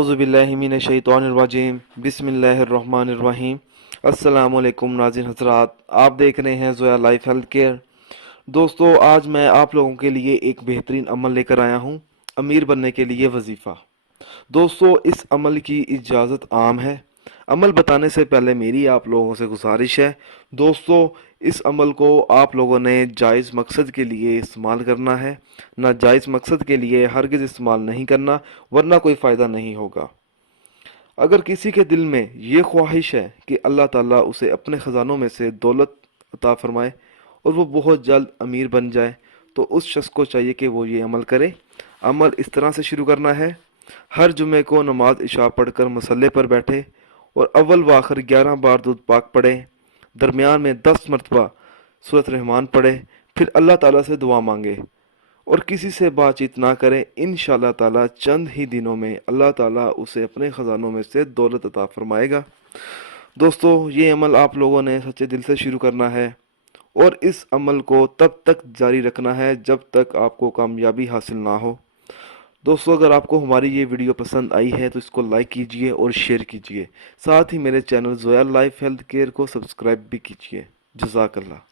اعوذ باللہ من الشیطان الرجیم بسم اللہ الرحمن الرحیم۔ السلام علیکم ناظرین حضرات، آپ دیکھ رہے ہیں زویا لائف ہیلتھ کیئر۔ دوستو، آج میں آپ لوگوں کے لیے ایک بہترین عمل لے کر آیا ہوں، امیر بننے کے لیے وظیفہ۔ دوستو، اس عمل کی اجازت عام ہے۔ عمل بتانے سے پہلے میری آپ لوگوں سے گزارش ہے، دوستو اس عمل کو آپ لوگوں نے جائز مقصد کے لیے استعمال کرنا ہے، ناجائز مقصد کے لیے ہرگز استعمال نہیں کرنا، ورنہ کوئی فائدہ نہیں ہوگا۔ اگر کسی کے دل میں یہ خواہش ہے کہ اللہ تعالیٰ اسے اپنے خزانوں میں سے دولت عطا فرمائے اور وہ بہت جلد امیر بن جائے، تو اس شخص کو چاہیے کہ وہ یہ عمل کرے۔ عمل اس طرح سے شروع کرنا ہے: ہر جمعے کو نماز عشاء پڑھ کر مصلے پر بیٹھے اور اول و آخر 11 بار درود پاک پڑھیں، درمیان میں 10 مرتبہ سورۃ رحمان پڑھیں، پھر اللہ تعالیٰ سے دعا مانگے اور کسی سے بات چیت نہ کریں۔ انشاءاللہ تعالیٰ چند ہی دنوں میں اللہ تعالیٰ اسے اپنے خزانوں میں سے دولت عطا فرمائے گا۔ دوستو، یہ عمل آپ لوگوں نے سچے دل سے شروع کرنا ہے اور اس عمل کو تب تک جاری رکھنا ہے جب تک آپ کو کامیابی حاصل نہ ہو۔ دوستو، اگر آپ کو ہماری یہ ویڈیو پسند آئی ہے تو اس کو لائک کیجئے اور شیئر کیجئے، ساتھ ہی میرے channel Zoya life health care کو سبسکرائب بھی کیجئے۔ جزاک اللہ۔